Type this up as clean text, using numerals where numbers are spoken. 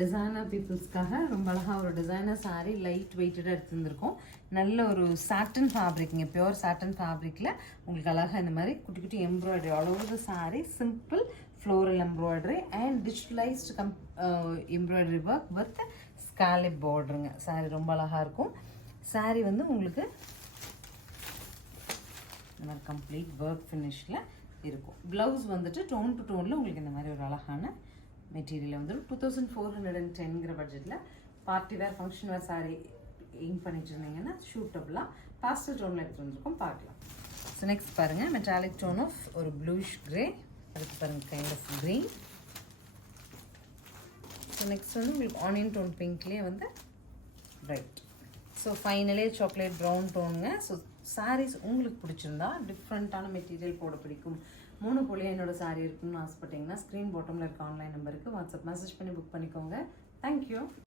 Designer பீப்புள்ஸ்க்காக ரொம்ப அழகாக ஒரு டிசைனர் சாரீ லைட் வெயிட்டடாக எடுத்துருந்துருக்கோம். நல்ல ஒரு சாட்டன் ஃபேப்ரிக்ங்க, பியோர் சாட்டன் ஃபேப்ரிக்கில் உங்களுக்கு அழகாக இந்த மாதிரி குட்டி குட்டி embroidery all over the sari, simple floral embroidery and digitalised embroidery work with scallop பார்டருங்க. சாரீ ரொம்ப அழகாக இருக்கும். சாரீ வந்து உங்களுக்கு இந்த மாதிரி கம்ப்ளீட் ஒர்க் ஃபினிஷில் இருக்கும். ப்ளவுஸ் வந்துட்டு டோன் டு டோனில் உங்களுக்கு இந்த மாதிரி ஒரு அழகான மெட்டீரியல் வந்துடும். 2410ங்கிற பட்ஜெட்டில் party wear function wear sari aim பண்ணிட்டு இருந்தீங்கன்னா சூட்டபுளாக பாஸ்டல் டோனில் எடுத்து வந்துருக்கோம். பார்க்கலாம். ஸோ நெக்ஸ்ட் பாருங்கள், மெட்டாலிக் டோன் ஆஃப் ஒரு ப்ளூஷ் கிரே, அதுக்கு பாருங்கள் kind of green. So next வந்து உங்களுக்கு ஆனியன் டோன் பிங்க்லேயே வந்து right. So finally chocolate brown டோனுங்க. ஸோ சாரீஸ் உங்களுக்கு பிடிச்சிருந்தா டிஃப்ரெண்ட்டான மெட்டீரியல் போட பிடிக்கும், 3 போலியாக என்னோட சாரீ இருக்குன்னு ஆசைப்பட்டீங்கன்னா ஸ்க்ரீன் பாட்டமில் இருக்க ஆன்லைன் நம்பருக்கு வாட்ஸ்அப் மெசேஜ் பண்ணி புக் பண்ணிக்கோங்க. தேங்க்யூ.